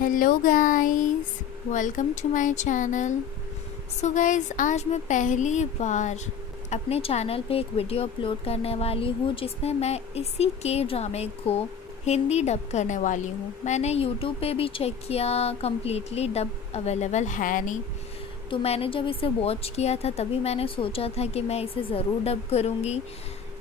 Hello guys, welcome to my channel. So guys, आज मैं पहली बार अपने चैनल पे एक वीडियो अपलोड करने वाली हूँ जिसमें मैं इसी के ड्रामे को हिंदी डब करने वाली हूँ। मैंने यूट्यूब पे भी चेक किया, कम्प्लीटली डब अवेलेबल है नहीं। तो मैंने जब इसे वॉच किया था तभी मैंने सोचा था कि मैं इसे ज़रूर डब करूँगी,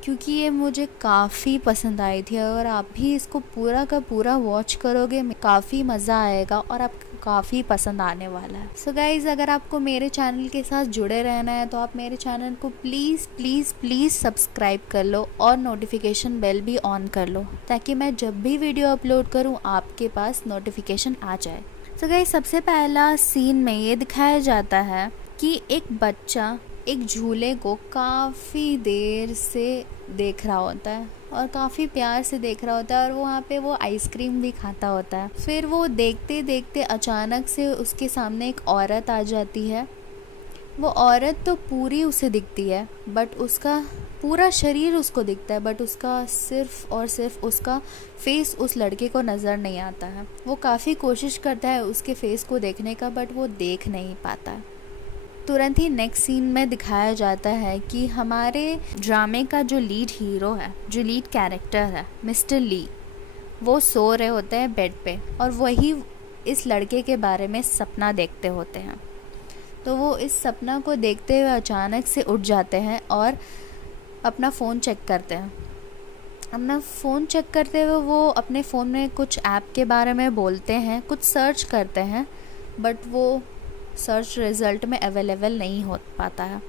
क्योंकि ये मुझे काफ़ी पसंद आई थी। अगर आप भी इसको पूरा का पूरा वॉच करोगे काफ़ी मज़ा आएगा और आपको काफ़ी पसंद आने वाला है। सो गाइज़, अगर आपको मेरे चैनल के साथ जुड़े रहना है तो आप मेरे चैनल को प्लीज़ प्लीज़ प्लीज़ सब्सक्राइब कर लो और नोटिफिकेशन बेल भी ऑन कर लो, ताकि मैं जब भी वीडियो अपलोड करूँ आपके पास नोटिफिकेशन आ जाए। सो गाइज़, सबसे पहला सीन में ये दिखाया जाता है कि एक बच्चा एक झूले को काफ़ी देर से देख रहा होता है और काफ़ी प्यार से देख रहा होता है, और वहाँ पे वो आइसक्रीम भी खाता होता है। फिर वो देखते देखते अचानक से उसके सामने एक औरत आ जाती है। वो औरत तो पूरी उसे दिखती है, बट उसका पूरा शरीर उसको दिखता है, बट उसका सिर्फ और सिर्फ उसका फेस उस लड़के को नज़र नहीं आता है। वो काफ़ी कोशिश करता है उसके फेस को देखने का, बट वो देख नहीं पाता है। तुरंत ही नेक्स्ट सीन में दिखाया जाता है कि हमारे ड्रामे का जो लीड हीरो है, जो लीड कैरेक्टर है, मिस्टर ली, वो सो रहे होते हैं बेड पे, और वही इस लड़के के बारे में सपना देखते होते हैं। तो वो इस सपना को देखते हुए अचानक से उठ जाते हैं और अपना फ़ोन चेक करते हैं। अपना फ़ोन चेक करते हुए वो अपने फ़ोन में कुछ ऐप के बारे में बोलते हैं, कुछ सर्च करते हैं, बट वो सर्च रिज़ल्ट में अवेलेबल नहीं हो पाता है।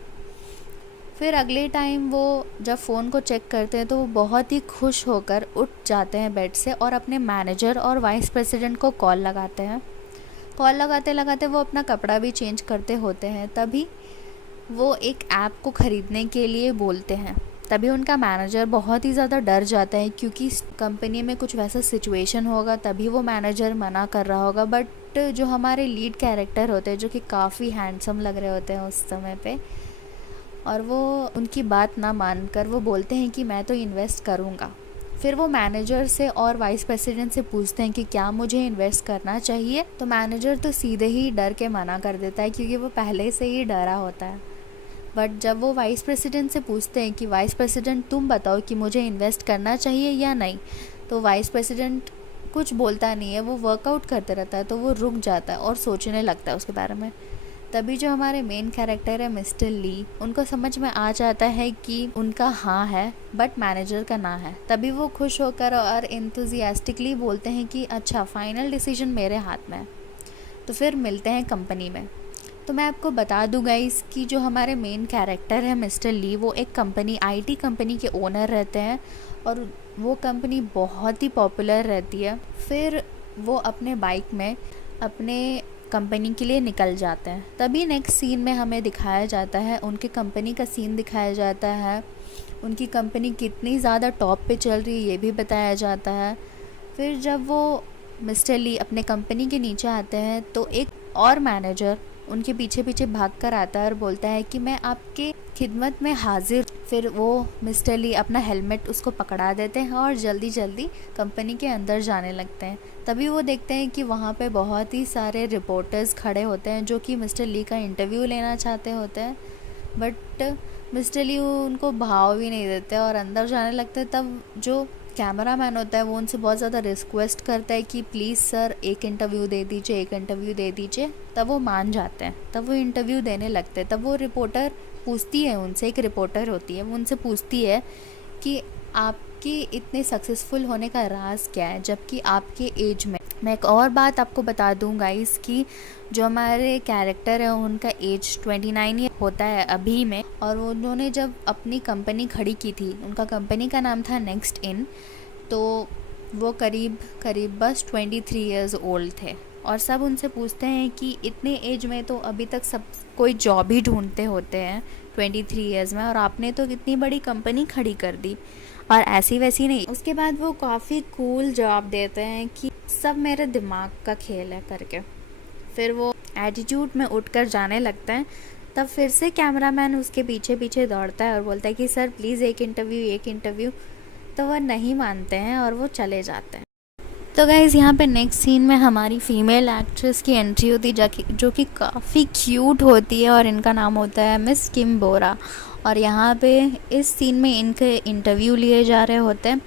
फिर अगले टाइम वो जब फ़ोन को चेक करते हैं तो वो बहुत ही खुश होकर उठ जाते हैं बेड से और अपने मैनेजर और वाइस प्रेसिडेंट को कॉल लगाते हैं। कॉल लगाते लगाते वो अपना कपड़ा भी चेंज करते होते हैं। तभी वो एक ऐप को ख़रीदने के लिए बोलते हैं। तभी उनका मैनेजर बहुत ही ज़्यादा डर जाता है, क्योंकि कंपनी में कुछ वैसा सिचुएशन होगा तभी वो मैनेजर मना कर रहा होगा। बट जो हमारे लीड कैरेक्टर होते हैं, जो कि काफ़ी हैंडसम लग रहे होते हैं उस समय पे, और वो उनकी बात ना मानकर वो बोलते हैं कि मैं तो इन्वेस्ट करूँगा। फिर वो मैनेजर से और वाइस प्रेसिडेंट से पूछते हैं कि क्या मुझे इन्वेस्ट करना चाहिए। तो मैनेजर तो सीधे ही डर के मना कर देता है, क्योंकि वो पहले से ही डरा होता है। बट जब वो वाइस प्रेसिडेंट से पूछते हैं कि वाइस प्रेसिडेंट तुम बताओ कि मुझे इन्वेस्ट करना चाहिए या नहीं, तो वाइस प्रेसिडेंट कुछ बोलता नहीं है, वो वर्कआउट करते रहता है। तो वो रुक जाता है और सोचने लगता है उसके बारे में। तभी जो हमारे मेन कैरेक्टर है मिस्टर ली, उनको समझ में आ जाता है कि उनका हाँ है बट मैनेजर का ना है। तभी वो खुश होकर और एंथुजियास्टिकली बोलते हैं कि अच्छा, फाइनल डिसीजन मेरे हाथ में है। तो फिर मिलते हैं कंपनी में। तो मैं आपको बता दूँ गाइस कि जो हमारे मेन कैरेक्टर है मिस्टर ली, वो एक कंपनी, आईटी कंपनी के ओनर रहते हैं, और वो कंपनी बहुत ही पॉपुलर रहती है। फिर वो अपने बाइक में अपने कंपनी के लिए निकल जाते हैं। तभी नेक्स्ट सीन में हमें दिखाया जाता है, उनके कंपनी का सीन दिखाया जाता है। उनकी कंपनी कितनी ज़्यादा टॉप पे चल रही है ये भी बताया जाता है। फिर जब वो मिस्टर ली अपने कंपनी के नीचे आते हैं तो एक और मैनेजर उनके पीछे पीछे भाग कर आता है और बोलता है कि मैं आपके खिदमत में हाजिर। फिर वो मिस्टर ली अपना हेलमेट उसको पकड़ा देते हैं और जल्दी जल्दी कंपनी के अंदर जाने लगते हैं। तभी वो देखते हैं कि वहाँ पे बहुत ही सारे रिपोर्टर्स खड़े होते हैं जो कि मिस्टर ली का इंटरव्यू लेना चाहते होते हैं, बट मिस्टर ली उनको भाव भी नहीं देते और अंदर जाने लगते हैं। तब जो कैमरा मैन होता है वो उनसे बहुत ज़्यादा रिक्वेस्ट करता है कि प्लीज़ सर, एक इंटरव्यू दे दीजिए, एक इंटरव्यू दे दीजिए। तब वो मान जाते हैं। तब वो इंटरव्यू देने लगते हैं। तब वो रिपोर्टर पूछती है उनसे, एक रिपोर्टर होती है, वो उनसे पूछती है कि आपके इतने सक्सेसफुल होने का राज क्या है, जबकि आपके एज में। मैं एक और बात आपको बता दूं गाइस कि जो हमारे कैरेक्टर है उनका एज 29 होता है अभी में, और उन्होंने जब अपनी कंपनी खड़ी की थी, उनका कंपनी का नाम था नेक्स्ट इन, तो वो करीब करीब बस 23 ईयर्स ओल्ड थे। और सब उनसे पूछते हैं कि इतने एज में तो अभी तक सब कोई जॉब ही ढूंढते होते हैं 23 ईयर्स में, और आपने तो कितनी बड़ी कंपनी खड़ी कर दी, और ऐसी वैसी नहीं। उसके बाद वो काफ़ी कूल जवाब देते हैं कि सब मेरे दिमाग का खेल है करके। फिर वो एटीट्यूड में उठकर जाने लगता है। तब फिर से कैमरामैन उसके पीछे पीछे दौड़ता है और बोलता है कि सर प्लीज़ एक इंटरव्यू, एक इंटरव्यू। तो वह नहीं मानते हैं और वो चले जाते हैं। तो गाइज़ यहाँ पे नेक्स्ट सीन में हमारी फ़ीमेल एक्ट्रेस की एंट्री होती है जो कि काफ़ी क्यूट होती है और इनका नाम होता है मिस किम बोरा। और यहाँ पे इस सीन में इनके इंटरव्यू लिए जा रहे होते हैं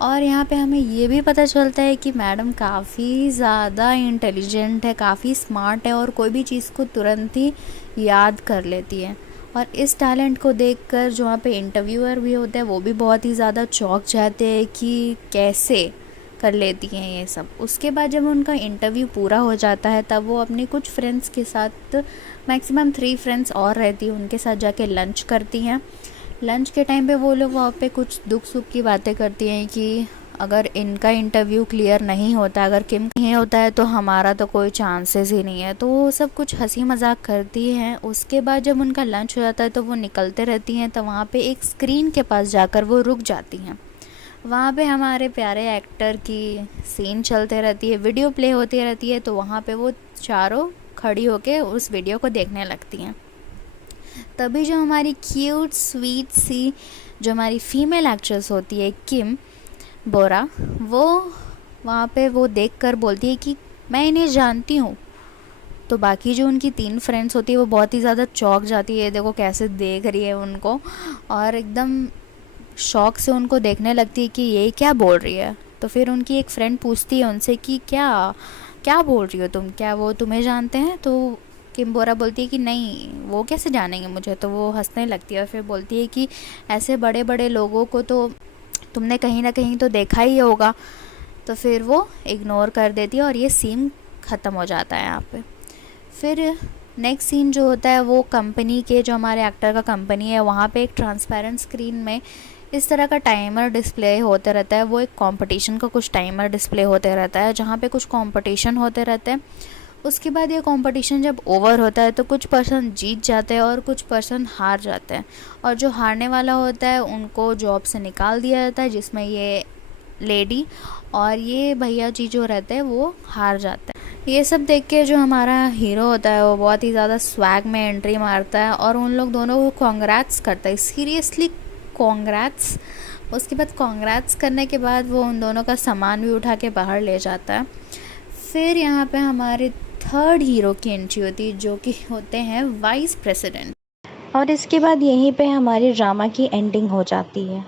और यहाँ पे हमें ये भी पता चलता है कि मैडम काफ़ी ज़्यादा इंटेलिजेंट है, काफ़ी स्मार्ट है और कोई भी चीज़ को तुरंत ही याद कर लेती है। और इस टैलेंट को देखकर जो वहाँ पे इंटरव्यूअर भी होते हैं वो भी बहुत ही ज़्यादा चौंक जाते हैं कि कैसे कर लेती हैं ये सब। उसके बाद जब उनका इंटरव्यू पूरा हो जाता है तब वो अपने कुछ फ्रेंड्स के साथ, मैक्सिमम 3 फ्रेंड्स और रहती हैं, उनके साथ जाके लंच करती हैं। लंच के टाइम पे वो लोग वहाँ पे कुछ दुख सुख की बातें करती हैं कि अगर इनका इंटरव्यू क्लियर नहीं होता, अगर किम नहीं होता है तो हमारा तो कोई चांसेस ही नहीं है। तो वो सब कुछ हंसी मजाक करती हैं। उसके बाद जब उनका लंच हो जाता है तो वो निकलते रहती हैं, तो वहाँ पे एक स्क्रीन के पास जाकर वो रुक जाती हैं। वहाँ पे हमारे प्यारे एक्टर की सीन चलते रहती है, वीडियो प्ले होती रहती है, तो वहाँ पे वो चारों खड़ी होके उस वीडियो को देखने लगती हैं। तभी जो हमारी क्यूट स्वीट सी जो हमारी फीमेल एक्ट्रेस होती है किम बोरा, वो वहाँ पे वो देखकर बोलती है कि मैं इन्हें जानती हूँ। तो बाकी जो उनकी 3 फ्रेंड्स होती है वो बहुत ही ज़्यादा चौंक जाती है, देखो कैसे देख रही है उनको, और एकदम शौक से उनको देखने लगती है कि ये क्या बोल रही है। तो फिर उनकी एक फ्रेंड पूछती है उनसे कि क्या क्या बोल रही हो तुम, क्या वो तुम्हें जानते हैं? तो किम बोरा बोलती है कि नहीं, वो कैसे जानेंगे मुझे। तो वो हंसने लगती है और फिर बोलती है कि ऐसे बड़े बड़े लोगों को तो तुमने कहीं ना कहीं तो देखा ही होगा। तो फिर वो इग्नोर कर देती है और ये सीन ख़त्म हो जाता है यहाँ पे। फिर नेक्स्ट सीन जो होता है वो कंपनी के, जो हमारे एक्टर का कंपनी है, वहाँ पे एक ट्रांसपेरेंट स्क्रीन में इस तरह का टाइमर डिस्प्ले होते रहता है। वो एक कंपटीशन का कुछ टाइमर डिस्प्ले होते रहता है जहाँ पे कुछ कंपटीशन होते रहते हैं। उसके बाद ये कंपटीशन जब ओवर होता है तो कुछ पर्सन जीत जाते हैं और कुछ पर्सन हार जाते हैं, और जो हारने वाला होता है उनको जॉब से निकाल दिया जाता है, जिसमें ये लेडी और ये भैया जी जो रहते हैं वो हार जाते हैं। ये सब देख के जो हमारा हीरो होता है वो बहुत ही ज़्यादा स्वैग में एंट्री मारता है और उन लोग दोनों को कॉन्ग्रेट्स करता है, सीरियसली कॉन्ग्रेट्स। उसके बाद कॉन्ग्रेट्स करने के बाद वो उन दोनों का सामान भी उठा के बाहर ले जाता है। फिर यहाँ पे हमारे 3rd हीरो की एंट्री होती है जो कि होते हैं वाइस प्रेसिडेंट। और इसके बाद यहीं पे हमारी ड्रामा की एंडिंग हो जाती है।